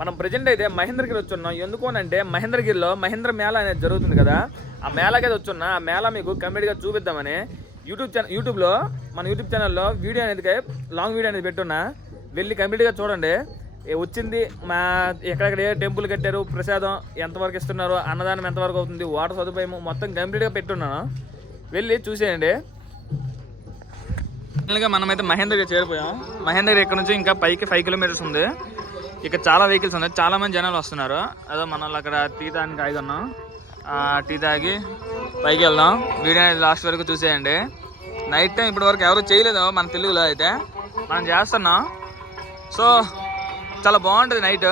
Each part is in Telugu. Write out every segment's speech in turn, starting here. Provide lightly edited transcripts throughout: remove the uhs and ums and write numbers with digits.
మనం ప్రజెంట్ అయితే మహేంద్రగిరి వచ్చున్నాం. ఎందుకు అంటే మహేంద్రగిరిలో మహేంద్ర మేళ అనేది జరుగుతుంది కదా, ఆ మేళకి అయితే వచ్చున్నా. ఆ మేళ మీకు కంప్లీట్గా చూపిద్దామని యూట్యూబ్లో మన యూట్యూబ్ ఛానల్లో వీడియో అనేది లాంగ్ వీడియో అనేది పెట్టున్నా. వెళ్ళి కంప్లీట్గా చూడండి. వచ్చింది మా ఎక్కడెక్కడ ఏ టెంపుల్ కట్టారు, ప్రసాదం ఎంతవరకు ఇస్తున్నారు, అన్నదానం ఎంతవరకు అవుతుంది, వాటర్ సదుపాయం మొత్తం కంప్లీట్గా పెట్టున్నాను. వెళ్ళి చూసేయండి. ఫైనల్గా మనమైతే మహేంద్రగిరి చేరిపోయాం. మహేంద్రగిరి ఇక్కడ నుంచి ఇంకా పైకి 5 కిలోమీటర్స్ ఉంది. ఇక్కడ చాలా వెహికల్స్ ఉన్నాయి, చాలా మంది జనాలు వస్తున్నారు. అదో మనం అక్కడ టీ తాగడానికి ఆగి ఉన్నాం. టీ తాగి పైకి వెళ్దాం. వీడియో లాస్ట్ వరకు చూసేయండి. నైట్ టైం ఇప్పటి వరకు ఎవరు చేయలేదు మన తెలుగులో, అయితే మనం చేస్తున్నాం. సో చాలా బాగుంటుంది నైట్,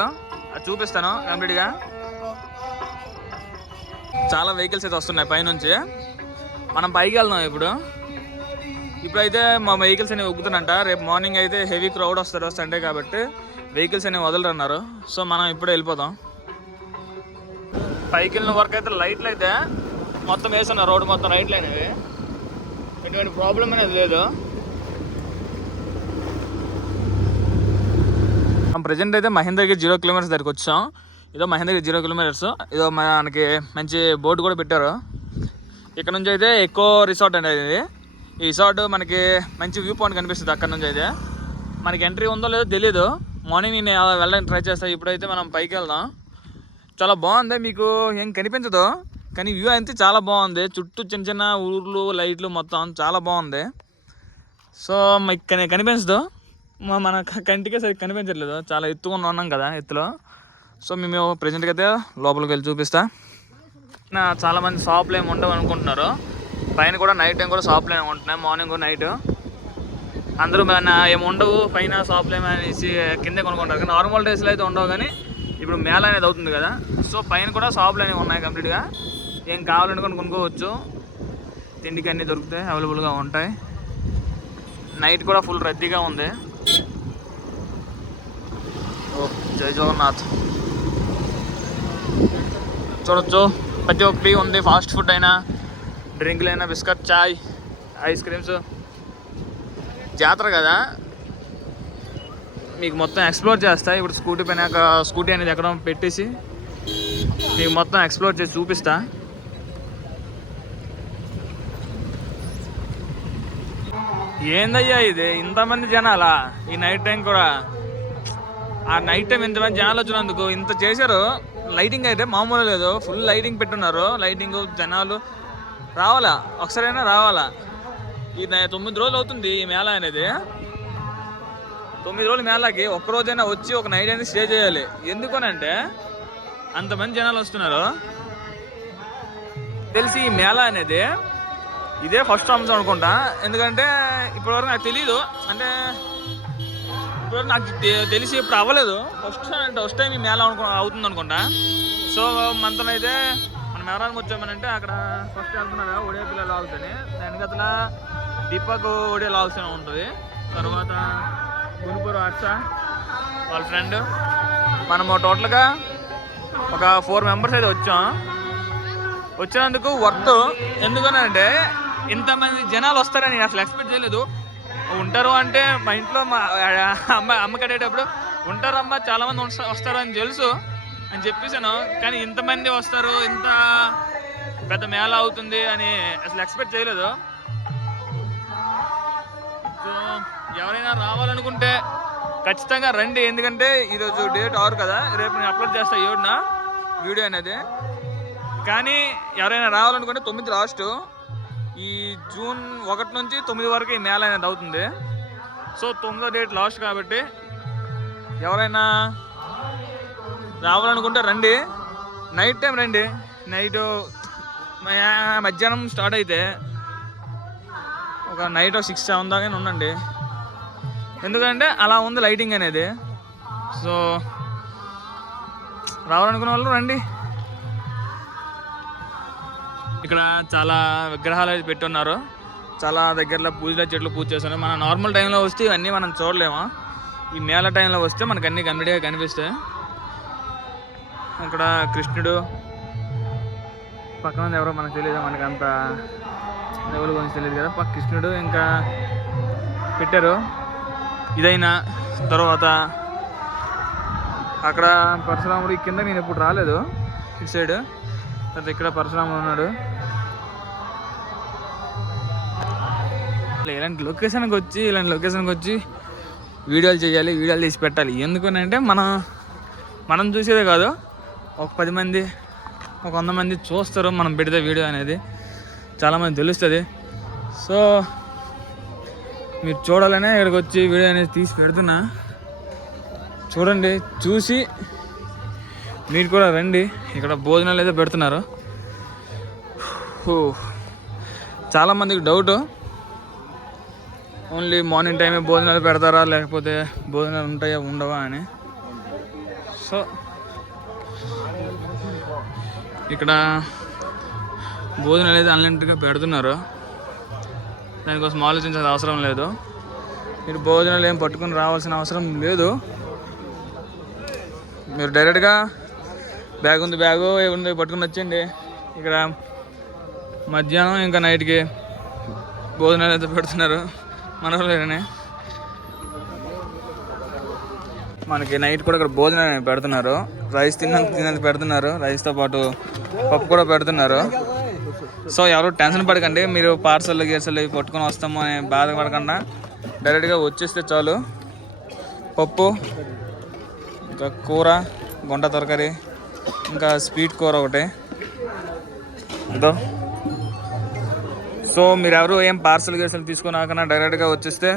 అది చూపిస్తాను కంప్లీట్గా. చాలా వెహికల్స్ అయితే వస్తున్నాయి పైనుంచి. మనం పైకి వెళ్దాం. ఇప్పుడైతే మా వెహికల్స్ అనేవి ఉగ్గుతున్నంట. రేపు మార్నింగ్ అయితే హెవీ క్రౌడ్ వస్తారు, సండే కాబట్టి వెహికల్స్ అనేవి వదలరన్నారు. సో మనం ఇప్పుడే వెళ్ళిపోదాం. పైకి వెళ్ళిన వరకు అయితే లైట్లు అయితే మొత్తం వేస్తున్నారు, రోడ్డు మొత్తం లైట్లు అనేవి. ఎటువంటి ప్రాబ్లం అనేది లేదు. ప్రజెంట్ అయితే మహేంద్రగిరి 0 కిలోమీటర్స్ దగ్గరికి వచ్చాం. ఇదో మహేంద్రగిరి 0 కిలోమీటర్స్. ఇదో మనకి మంచి బోర్డు కూడా పెట్టారు. ఇక్కడ నుంచి అయితే ఎక్కువ రిసార్ట్ అనేది. ఈ రిసార్ట్ మనకి మంచి వ్యూ పాయింట్ కనిపిస్తుంది. అక్కడ నుంచి అయితే మనకి ఎంట్రీ ఉందో లేదో తెలీదు. మార్నింగ్ నేను వెళ్ళడానికి ట్రై చేస్తాను. ఇప్పుడైతే మనం పైకి వెళ్దాం. చాలా బాగుంది, మీకు ఏం కనిపించదు కానీ వ్యూ అయితే చాలా బాగుంది. చుట్టూ చిన్న చిన్న ఊర్లు, లైట్లు మొత్తం చాలా బాగుంది. సో మీకు కనిపించదు, మన కంటికే సరిగ్గా కనిపించట్లేదు, చాలా ఎత్తుగా ఉన్నాం కదా ఎత్తులో. సో మేము ప్రజెంట్గా అయితే లోపలికి వెళ్ళి చూపిస్తా. చాలామంది షాపులు ఏమి ఉండవు అనుకుంటున్నారు. పైన కూడా నైట్ టైం కూడా షాపులు ఏమి ఉంటున్నాయి, మార్నింగ్ నైట్. అందరూ ఏమి ఉండవు పైన షాపులు ఏమనేసి కిందే కొనుక్కుంటారు. కానీ నార్మల్ డేస్లో అయితే ఉండవు. కానీ ఇప్పుడు మేళ అనేది అవుతుంది కదా, సో పైన కూడా షాపులు అనేవి ఉన్నాయి కంప్లీట్గా. ఏం కావాలనుకుని కొనుక్కోవచ్చు. తిండికి అన్నీ దొరుకుతాయి, అవైలబుల్గా ఉంటాయి. నైట్ కూడా ఫుల్ రద్దీగా ఉంది. ఓ జై జగన్నాథ్. చూడొచ్చు ప్రతి ఒక్కటి ఉంది. ఫాస్ట్ ఫుడ్ అయినా, డ్రింక్లు అయినా, బిస్కెట్, చాయ్, ఐస్ క్రీమ్స్. జాతర కదా, మీకు మొత్తం ఎక్స్ప్లోర్ చేస్తా. ఇప్పుడు స్కూటీ అనేది ఎక్కడ పెట్టేసి మీకు మొత్తం ఎక్స్ప్లోర్ చేసి చూపిస్తా. ఏందయ్యా ఇది ఇంతమంది జనాలా ఈ నైట్ టైం కూడా? ఆ నైట్ టైం ఇంతమంది జనాలు వచ్చినందుకు ఇంత చేశారు. లైటింగ్ అయితే మామూలు లేదు, ఫుల్ లైటింగ్ పెట్టున్నారు. లైటింగ్ జనాలు రావాలా, ఒకసారైనా రావాలా. ఈ 9 రోజులు అవుతుంది ఈ మేళ అనేది. 9 రోజుల మేళకి ఒక్కరోజైనా వచ్చి ఒక నైట్ అనేది స్టే చేయాలి. ఎందుకనంటే అంతమంది జనాలు వస్తున్నారు. తెలిసి ఈ మేళ అనేది ఇదే ఫస్ట్ సంవత్సరం అనుకుంటా. ఎందుకంటే ఇప్పటివరకు నాకు తెలీదు, అంటే ఇప్పటివరకు నాకు తెలిసి ఇప్పుడు అవ్వలేదు. ఫస్ట్ టైం ఈ మేళ అవుతుంది అనుకుంటా. సో మనతో అయితే మనం ఎవరానికి వచ్చామనంటే అక్కడ ఫస్ట్ వెళ్తున్నారా ఒడియా పిల్లలు ఆగుతాయి. దానికి అసలు దీపక్ ఒడియా లాగుతూనే ఉంటుంది. తర్వాత గురుపురు అర్చ వాళ్ళ ఫ్రెండ్, మనము టోటల్గా ఒక 4 మెంబర్స్ అయితే వచ్చినందుకు వర్త్. ఎందుకనంటే ఇంతమంది జనాలు వస్తారని అసలు ఎక్స్పెక్ట్ చేయలేదు. ఉంటారు అంటే మా ఇంట్లో మా అమ్మ కట్టేటప్పుడు ఉంటారమ్మా చాలామంది వస్తారు అని తెలుసు అని చెప్పేసాను. కానీ ఇంతమంది వస్తారు, ఇంత పెద్ద మేళ అవుతుంది అని అసలు ఎక్స్పెక్ట్ చేయలేదు. సో ఎవరైనా రావాలనుకుంటే ఖచ్చితంగా రండి. ఎందుకంటే ఈరోజు డేట్ 6 కదా, రేపు నేను అప్లోడ్ చేస్తా 7న వీడియో అనేది. కానీ ఎవరైనా రావాలనుకుంటే 9 లాస్ట్. ఈ జూన్ 1 నుంచి 9 వరకు ఈ మేళ అనేది అవుతుంది. సో 9వ డేట్ లాస్ట్ కాబట్టి ఎవరైనా రావాలనుకుంటే రండి. నైట్ టైం రండి. నైట్ మధ్యాహ్నం స్టార్ట్ అయితే ఒక నైట్ 6-7 దాకా ఉండండి. ఎందుకంటే అలా ఉంది లైటింగ్ అనేది. సో రావాలనుకునే వాళ్ళు రండి. ఇక్కడ చాలా విగ్రహాలు అయితే పెట్టున్నారు. చాలా దగ్గరలో చెట్లు పూజ చేస్తున్నారు. మన నార్మల్ టైంలో వస్తే ఇవన్నీ మనం చూడలేము. ఈ మేళ టైంలో వస్తే మనకు అన్నీ కంప్లీట్గా కనిపిస్తాయి. ఇక్కడ కృష్ణుడు పక్కన ఎవరో మనకు తెలియదు, మనకి అంత లెవెల్ గురించి తెలియదు కదా. కృష్ణుడు ఇంకా పెట్టారు. ఇదైనా తర్వాత అక్కడ పరశురాముడు కింద నేను ఎప్పుడు రాలేదు ఇటు సైడ్. తర్వాత ఇక్కడ పరశురాముడు ఉన్నాడు. ఇలాంటి లొకేషన్కి వచ్చి వీడియోలు చేయాలి, వీడియోలు తీసి పెట్టాలి. ఎందుకనంటే మనం చూసేదే కాదు, ఒక 10 మంది, ఒక 100 మంది చూస్తారు మనం పెడితే వీడియో అనేది, చాలామంది తెలుస్తుంది. సో మీరు చూడాలనే ఇక్కడికి వచ్చి వీడియో అనేది తీసి పెడుతున్నా. చూడండి, చూసి మీరు కూడా రండి. ఇక్కడ భోజనాలు అయితే పెడుతున్నారు. చాలామందికి డౌటు, ఓన్లీ మార్నింగ్ టైమే భోజనాలు పెడతారా లేకపోతే భోజనాలు ఉంటాయా ఉండవా అని. సో ఇక్కడ భోజనం అనేది అన్లిమిటెడ్గా పెడుతున్నారు. దానికోసం ఆలోచించాల్సిన అవసరం లేదు. మీరు భోజనాలు ఏం పట్టుకుని రావాల్సిన అవసరం లేదు. మీరు డైరెక్ట్గా బ్యాగు ఏముంది పట్టుకుని వచ్చేయండి. ఇక్కడ మధ్యాహ్నం ఇంకా నైట్కి భోజనాలు అయితే పెడుతున్నారు మనోళ్ళనే. మనకి నైట్ కూడా ఇక్కడ భోజనం పెడుతున్నారు. రైస్ తిన్నంత పెడుతున్నారు. రైస్తో పాటు పప్పు కూడా పెడుతున్నారు. సో ఎవరు టెన్షన్ పడకండి. మీరు పార్సల్ గీర్సల్ పట్టుకొని వస్తాము అని బాధపడకుండా డైరెక్ట్గా వచ్చేస్తే చాలు. పప్పు, ఇంకా కూర, గుంట తరకారీ, ఇంకా స్వీట్ కూర ఒకటి ఇదో. సో మీరు ఎవరు ఏం పార్సల్ గీర్సల్ తీసుకొని రాకుండా డైరెక్ట్గా వచ్చేస్తే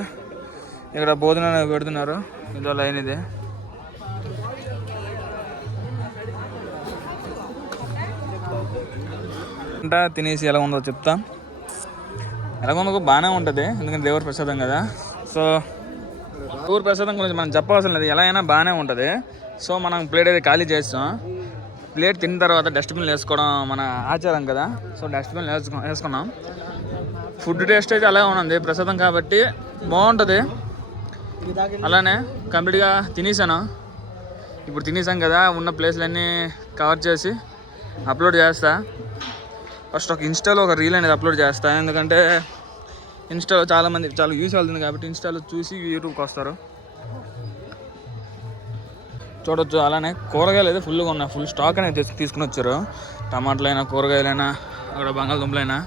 ఇక్కడ భోజనం పెడుతున్నారు. ఇదో లైన్ ఇది. తినేసి ఎలా ఉందో చెప్తా. ఎలా ఉందో బాగానే ఉంటుంది, ఎందుకంటే దేవుడి ప్రసాదం కదా. సో దేవుడి ప్రసాదం గురించి మనం చెప్పవలసిన లేదు, ఎలా అయినా బాగానే ఉంటుంది. సో మనం ప్లేట్ అయితే ఖాళీ చేస్తాం. ప్లేట్ తిన్న తర్వాత డస్ట్బిన్లు వేసుకోవడం మన ఆచారం కదా. సో డస్ట్బిన్లు వేసుకున్నాం. ఫుడ్ టేస్ట్ అయితే అలాగే ఉంది, ప్రసాదం కాబట్టి బాగుంటుంది. అలానే కంప్లీట్గా తినేసాను. ఇప్పుడు తినేసాం కదా, ఉన్న ప్లేస్లన్నీ కవర్ చేసి అప్లోడ్ చేస్తా. ఫస్ట్ ఒక ఇన్స్టాలో ఒక రీల్ అనేది అప్లోడ్ చేస్తా. ఎందుకంటే ఇన్స్టాలో చాలామంది చాలా యూస్ అవుతుంది కాబట్టి ఇన్స్టాలో చూసి యూట్యూబ్కి వస్తారు. చూడొచ్చు. అలానే కూరగాయలు అయితే ఫుల్గా ఉన్నాయి. ఫుల్ స్టాక్ అనేది తీసుకుని వచ్చారు. టమాటాలైనా, కూరగాయలైనా, అక్కడ బంగాళదుంపలైనా.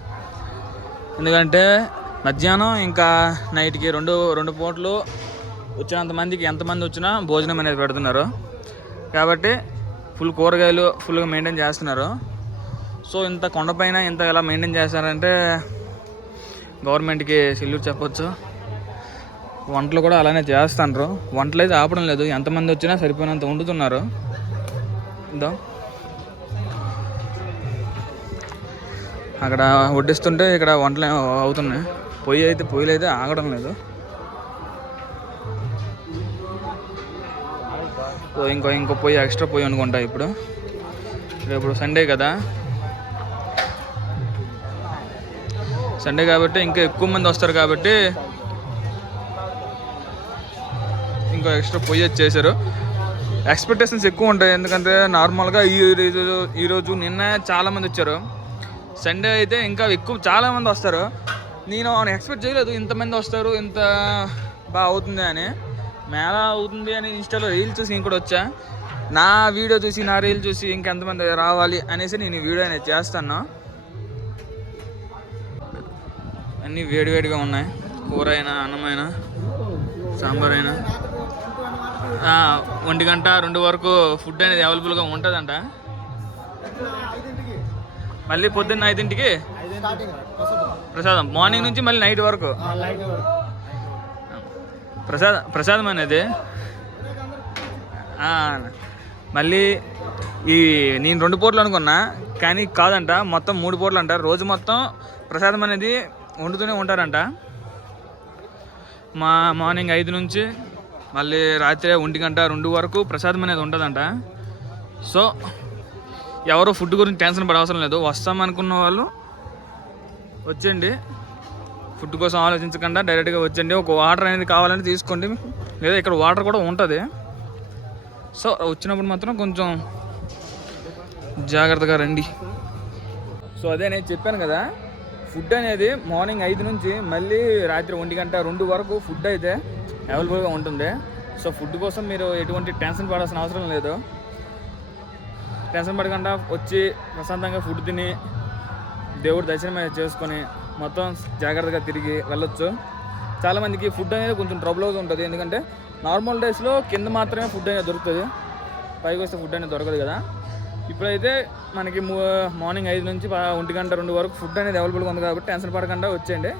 ఎందుకంటే మధ్యాహ్నం ఇంకా నైట్కి రెండు పూటలు వచ్చినంత మందికి ఎంతమంది వచ్చినా భోజనం అనేది పెడుతున్నారు కాబట్టి ఫుల్ కూరగాయలు ఫుల్గా మెయింటైన్ చేస్తున్నారు. సో ఇంత కొండపైన ఇంత ఎలా మెయింటైన్ చేస్తారంటే గవర్నమెంట్కి సెల్యూట్ చెప్పొచ్చు. వంటలు కూడా అలానే చేస్తున్నారు. వంటలు అయితే ఆపడం లేదు, ఎంతమంది వచ్చినా సరిపోయినంత వండుతున్నారు. ఇదో అక్కడ వడ్డిస్తుంటే ఇక్కడ వంటలు అవుతున్నాయి. పొయ్యిలు అయితే ఆగడం లేదు. సో ఇంకో పొయ్యి, ఎక్స్ట్రా పొయ్యి అనుకుంటా. ఇప్పుడు సండే కదా, సండే కాబట్టి ఇంకా ఎక్కువ మంది వస్తారు కాబట్టి ఇంకో ఎక్స్ట్రా పొయ్యి చేశారు. ఎక్స్పెక్టేషన్స్ ఎక్కువ ఉంటాయి. ఎందుకంటే నార్మల్గా ఈరోజు నిన్న చాలామంది వచ్చారు. సండే అయితే ఇంకా ఎక్కువ చాలామంది వస్తారు. నేను ఎక్స్పెక్ట్ చేయలేదు ఇంతమంది వస్తారు, ఇంత బాగా అవుతుంది అని. మేళా అవుతుంది అని ఇన్స్టాలో రీల్ చూసి నేను కూడా వచ్చా. నా వీడియో చూసి, నా రీల్ చూసి ఇంకెంతమంది రావాలి అనేసి నేను ఈ వీడియో అనేది చేస్తాను. అన్నీ వేడివేడిగా ఉన్నాయి. కూర అయినా, అన్నమైనా, సాంబార్ అయినా. 1 గంట 2 వరకు ఫుడ్ అనేది అవైలబుల్గా ఉంటుందంట. మళ్ళీ పొద్దున్న 5ంటికి ప్రసాదం, మార్నింగ్ నుంచి మళ్ళీ నైట్ వరకు ప్రసాదం అనేది. మళ్ళీ నేను 2 పూటలు అనుకున్నా, కానీ కాదంట, మొత్తం 3 పూటలు అంట. రోజు మొత్తం ప్రసాదం అనేది వండుతూనే ఉంటారంట. మార్నింగ్ 5 నుంచి మళ్ళీ రాత్రి 1 గంట 2 వరకు ప్రసాదం అనేది ఉంటుందంట. సో ఎవరు ఫుడ్ గురించి టెన్షన్ పడే అవసరం లేదు. వస్తామనుకున్న వాళ్ళు వచ్చండి, ఫుడ్ కోసం ఆలోచించకుండా డైరెక్ట్గా వచ్చండి. ఒక వాటర్ అనేది కావాలంటే తీసుకోండి, లేదా ఇక్కడ వాటర్ కూడా ఉంటుంది. సో వచ్చినప్పుడు మాత్రం కొంచెం జాగ్రత్తగా రండి. సో అదే నేను చెప్పాను కదా, ఫుడ్ అనేది మార్నింగ్ 5 నుంచి మళ్ళీ రాత్రి 1 గంట 2 వరకు ఫుడ్ అయితే అవైలబుల్గా ఉంటుంది. సో ఫుడ్ కోసం మీరు ఎటువంటి టెన్షన్ పడాల్సిన అవసరం లేదు. టెన్షన్ పడకుండా వచ్చి ప్రశాంతంగా ఫుడ్ తిని దేవుడి దర్శనం చేసుకొని మొత్తం జాగ్రత్తగా తిరిగి వెళ్ళొచ్చు. చాలామందికి ఫుడ్ అనేది కొంచెం ట్రబుల్ అవుతూ ఉంటుంది, ఎందుకంటే నార్మల్ డేస్లో కింద మాత్రమే ఫుడ్ అనేది దొరుకుతుంది, పైకి వస్తే ఫుడ్ అనేది దొరకదు కదా. ఇప్పుడైతే మనకి మార్నింగ్ 5 నుంచి 1 గంట 2 వరకు ఫుడ్ అనేది అవైలబుల్గా ఉంది కాబట్టి టెన్షన్ పడకుండా వచ్చేయండి.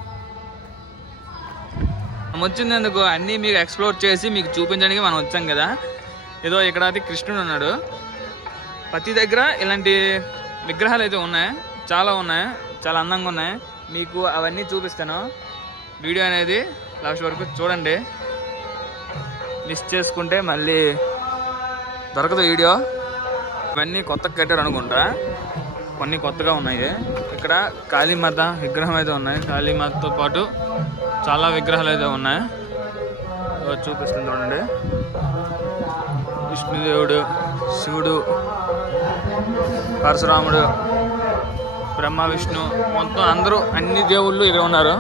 వచ్చినందుకు అన్నీ మీకు ఎక్స్ప్లోర్ చేసి మీకు చూపించడానికి మనం వచ్చాం కదా. ఏదో ఇక్కడ అయితే కృష్ణుడు ఉన్నాడు. ప్రతి దగ్గర ఇలాంటి విగ్రహాలు అయితే ఉన్నాయి, చాలా ఉన్నాయి, చాలా అందంగా ఉన్నాయి. మీకు అవన్నీ చూపిస్తాను. వీడియో అనేది లాస్ట్ వరకు చూడండి, మిస్ చేసుకుంటే మళ్ళీ దొరకదు వీడియో. ఇవన్నీ కొత్తగా కట్టారు అనుకుంటా, కొన్ని కొత్తగా ఉన్నాయి. ఇక్కడ కాళీమాత విగ్రహం అయితే ఉన్నాయి, కాళీమాతతో పాటు చాలా విగ్రహాలు అయితే ఉన్నాయి. చూపిస్తుంది చూడండి. విష్ణుదేవుడు, శివుడు, పరశురాముడు, బ్రహ్మ, విష్ణు, మొత్తం అందరూ అన్ని దేవుళ్ళు ఇక్కడ ఉన్నారు.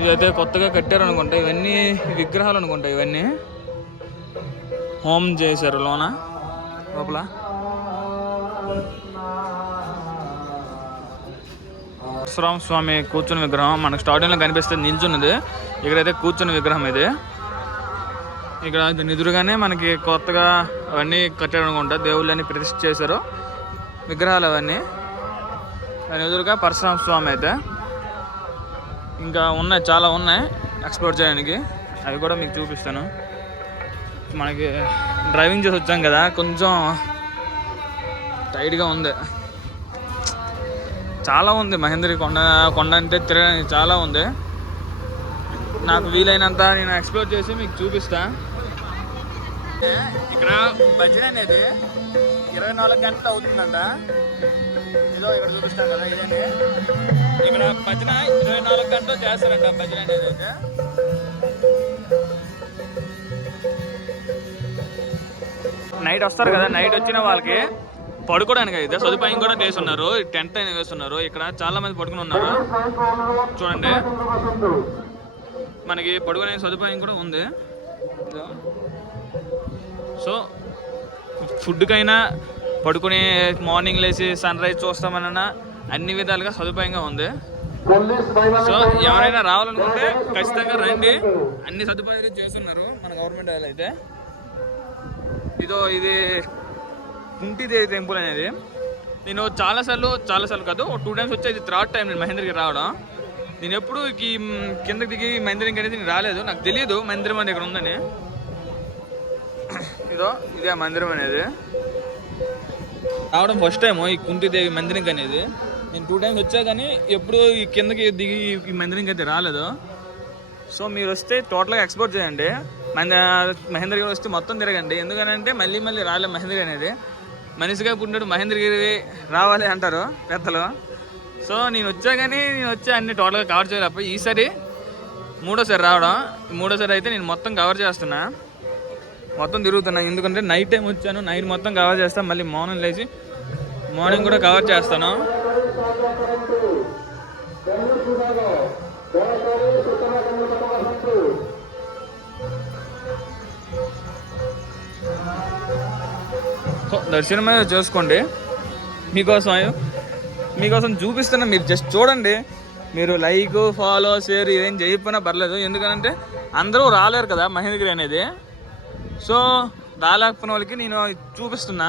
ఇదైతే కొత్తగా కట్టారు అనుకుంటా, ఇవన్నీ విగ్రహాలు అనుకుంటా. ఇవన్నీ హోమం చేశారు లోపల. పరశురామ స్వామి కూర్చుని విగ్రహం మనకు స్టార్టింగ్లో కనిపిస్తుంది, నిల్చున్నది. ఇక్కడైతే కూర్చుని విగ్రహం ఇది. ఇక్కడ నిదురుగానే మనకి కొత్తగా అవన్నీ కట్టారు అనుకుంటా, దేవుళ్ళని ప్రతిష్ఠ చేశారు విగ్రహాలు అవన్నీ. దాని ఎదురుగా పరశురామ స్వామి అయితే. ఇంకా ఉన్నాయి, చాలా ఉన్నాయి ఎక్స్ప్లోర్ చేయడానికి, అవి కూడా మీకు చూపిస్తాను. మనకి డ్రైవింగ్ చేసి వచ్చాం కదా, కొంచెం టైట్గా ఉంది. చాలా ఉంది మహేంద్రగిరి కొండ అంటే తిరగడానికి చాలా ఉంది. నాకు వీలైనంత నేను ఎక్స్ప్లోర్ చేసి మీకు చూపిస్తా. ఇక్కడ భజన అనేది 24 గంటలు అవుతుందంట. ఏదో ఇక్కడ చూపిస్తాం కదా, ఇదేంటి ఇక్కడ భజన 24 గంటలు చేస్తారంట భజన అనేది. అయితే నైట్ వస్తారు కదా, నైట్ వచ్చిన వాళ్ళకి పడుకోవడానికి అయితే సదుపాయం కూడా చేస్తున్నారు. టెంట్ అయినా వేస్తున్నారు. ఇక్కడ చాలా మంది పడుకుని ఉన్నారు చూడండి. మనకి పడుకునే సదుపాయం కూడా ఉంది. సో ఫుడ్కైనా పడుకుని మార్నింగ్ లేచి సన్ రైజ్ చూస్తామన్నా అన్ని విధాలుగా సదుపాయంగా ఉంది. సో ఎవరైనా రావాలనుకుంటే ఖచ్చితంగా రండి, అన్ని సదుపాయాలు చేస్తున్నారు మన గవర్నమెంట్ అయితే. ఇది కుంటిదేవి టెంపుల్ అనేది నేను చాలాసార్లు కాదు, 2 టైమ్స్ వచ్చి, ఇది 3rd టైం నేను మహేంద్రగిరి రావడం. నేను ఎప్పుడు కిందకి దిగి మహేంద్రగిరి అనేది నేను రాలేదు, నాకు తెలియదు మందిరం అనేది ఇక్కడ ఉందని. ఇదే మందిరం అనేది రావడం ఫస్ట్ టైము, ఈ కుంటిదేవి మందిరం అనేది. నేను 2 టైమ్స్ వచ్చా కానీ ఎప్పుడు ఈ కిందకి దిగి ఈ మందిరంకి అయితే రాలేదు. సో మీరు వస్తే టోటల్గా ఎక్స్ప్లోర్ చేయండి. మహేంద్రగిరి వస్తే మొత్తం తిరగండి, ఎందుకంటే మళ్ళీ రాలేదు మహేంద్రగిరి అనేది. మనిషిగా పుట్టినట్టు మహేంద్రగిరి రావాలి అంటారు పెద్దలు. సో నేను వచ్చి అన్ని టోటల్గా కవర్ చేయలేకపోయి ఈసారి 3వ సారి రావడం. 3వ సారి అయితే నేను మొత్తం కవర్ చేస్తున్నా, మొత్తం తిరుగుతున్నా. ఎందుకంటే నైట్ టైం వచ్చాను, నైట్ మొత్తం కవర్ చేస్తాను. మళ్ళీ మార్నింగ్ లేచి మార్నింగ్ కూడా కవర్ చేస్తాను. దర్శనం మీద చేసుకోండి. మీకోసం చూపిస్తున్నా, మీరు జస్ట్ చూడండి. మీరు లైక్, ఫాలో, షేర్ ఇదేం చేయకపోయినా పర్లేదు, ఎందుకంటే అందరూ రాలేరు కదా మహేంద్రగిరి అనేది. సో రాలేకపోయిన వాళ్ళకి నేను చూపిస్తున్నా,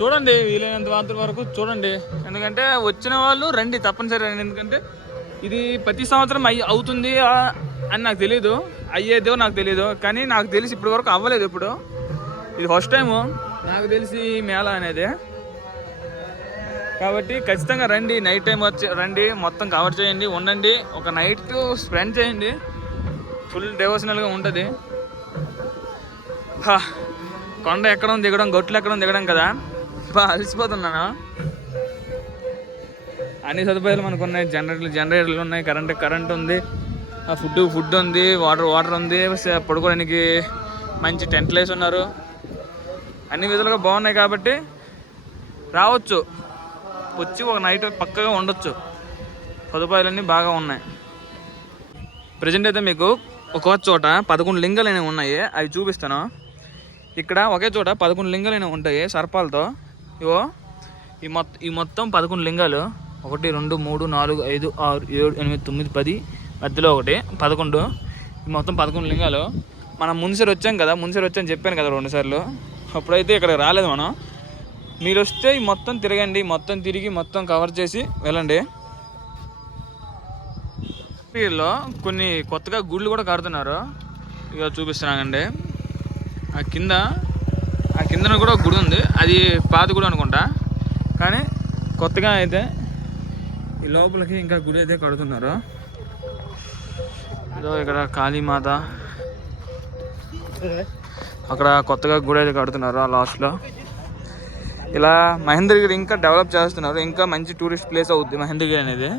చూడండి. వీలైనంత వరకు చూడండి, ఎందుకంటే వచ్చిన వాళ్ళు రండి, తప్పనిసరి రండి. ఎందుకంటే ఇది ప్రతి సంవత్సరం అవుతుంది అని నాకు తెలీదు, అయ్యేదో నాకు తెలీదు. కానీ నాకు తెలిసి ఇప్పటి వరకు అవ్వలేదు ఎప్పుడు. ఇది ఫస్ట్ టైము నాకు తెలిసి మేళా అనేది. కాబట్టి ఖచ్చితంగా రండి, నైట్ టైం వచ్చి రండి, మొత్తం కవర్ చేయండి, ఉండండి, ఒక నైట్ స్పెండ్ చేయండి. ఫుల్ డివోషనల్గా ఉంటుంది. కొండ ఎక్కడం దిగడం, గొట్లు ఎక్కడం దిగడం కదా, అలసిపోతున్నాను. అన్ని సదుపాయాలు మనకు ఉన్నాయి. జనరేటర్లు ఉన్నాయి, కరెంట్ ఉంది, ఫుడ్ ఉంది, వాటర్ ఉంది, పడుకోవడానికి మంచి టెంట్లు వేసి ఉన్నారు. అన్ని విధాలుగా బాగున్నాయి కాబట్టి రావచ్చు, వచ్చి ఒక నైట్ పక్కగా ఉండొచ్చు. సదుపాయాలన్నీ బాగా ఉన్నాయి. ప్రజెంట్ అయితే మీకు ఒక చోట 11 లింగాలు అనేవి ఉన్నాయి, అవి చూపిస్తాను. ఇక్కడ ఒకే చోట 11 లింగాలు అనేవి ఉంటాయి సర్పాలతో. ఇవో ఈ మొత్తం 11 లింగాలు. 1 2 3 4 5 6 7 8 9 10 మధ్యలో ఒకటి 11. ఈ మొత్తం 11 లింగాలు. మనం మున్సిరు వచ్చాం కదా, మున్సిరు వచ్చాను చెప్పాను కదా 2 సార్లు. అప్పుడైతే ఇక్కడ రాలేదు మనం. మీరు వస్తే ఈ మొత్తం తిరగండి, మొత్తం తిరిగి మొత్తం కవర్ చేసి వెళ్ళండి. వీళ్ళు కొన్ని కొత్తగా గుళ్ళు కూడా కడుతున్నారు, ఇక చూపిస్తున్నానండి. ఆ కిందన కూడా గుడి ఉంది, అది పాత గుడి అనుకుంటా. కానీ కొత్తగా అయితే ఈ లోపలికి ఇంకా గుడి అయితే కడుతున్నారు. ఇదో ఇక్కడ కాళీమాత, అక్కడ కొత్తగా గుడి అయితే కడుతున్నారు ఆ లాస్ట్లో. ఇలా మహేంద్రగిరి ఇంకా డెవలప్ చేస్తున్నారు, ఇంకా మంచి టూరిస్ట్ ప్లేస్ అవుద్ది మహేంద్రగిరి అనేది,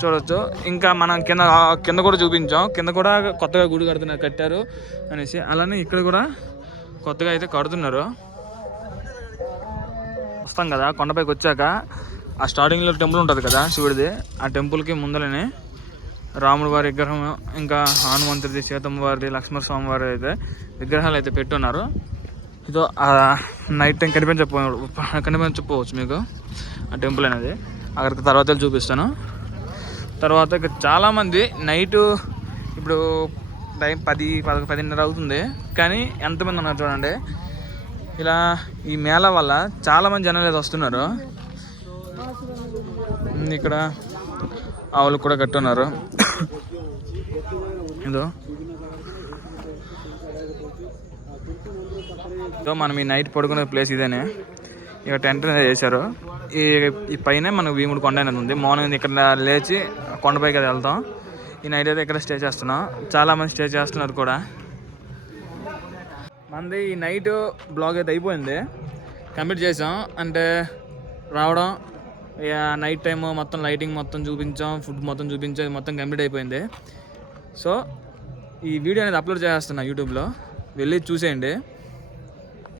చూడొచ్చు. ఇంకా మనం కింద కూడా చూపించాం, కింద కూడా కొత్తగా గుడి కట్టారు అనేసి. అలానే ఇక్కడ కూడా కొత్తగా అయితే కడుతున్నారు. వస్తాం కదా కొండపైకి వచ్చాక, ఆ స్టార్టింగ్లో టెంపుల్ ఉంటుంది కదా శివుడిది, ఆ టెంపుల్కి ముందరనే రాముడి వారి విగ్రహం, ఇంకా హనుమంతుడిది, సీతమ్మ వారిది, లక్ష్మణ స్వామి వారి అయితే విగ్రహాలు అయితే పెట్టున్నారు. ఇదో నైట్ టైం కనిపించకపోవచ్చు మీకు ఆ టెంపుల్ అనేది, అక్కడికి తర్వాత చూపిస్తాను. తర్వాత ఇక్కడ చాలామంది నైటు, ఇప్పుడు టైం 10-10:30 అవుతుంది, కానీ ఎంతమంది ఉన్నారు చూడండి. ఇలా ఈ మేళ వల్ల చాలామంది జనాలు అయితే వస్తున్నారు. ఇక్కడ ఆవులు కూడా కట్టున్నారు. ఇదో మనం ఈ నైట్ పడుకునే ప్లేస్ ఇదేనే. ఇక టెంట్ అనేది వేశారు. ఈ పైన మనకు భీముడు కొండ అనేది ఉంది. మార్నింగ్ ఇక్కడ లేచి కొండపైకి అది వెళ్తాం. ఈ నైట్ అయితే ఇక్కడ స్టే చేస్తున్నాం, చాలామంది స్టే చేస్తున్నారు కూడా. మనది ఈ నైట్ బ్లాగ్ అయితే అయిపోయింది, కంప్లీట్ చేసాం. అంటే రావడం, నైట్ టైం మొత్తం లైటింగ్ మొత్తం చూపించాం, ఫుడ్ మొత్తం చూపించాం, మొత్తం కంప్లీట్ అయిపోయింది. సో ఈ వీడియో అనేది అప్లోడ్ చేస్తున్నా యూట్యూబ్లో, వెళ్ళి చూసేయండి.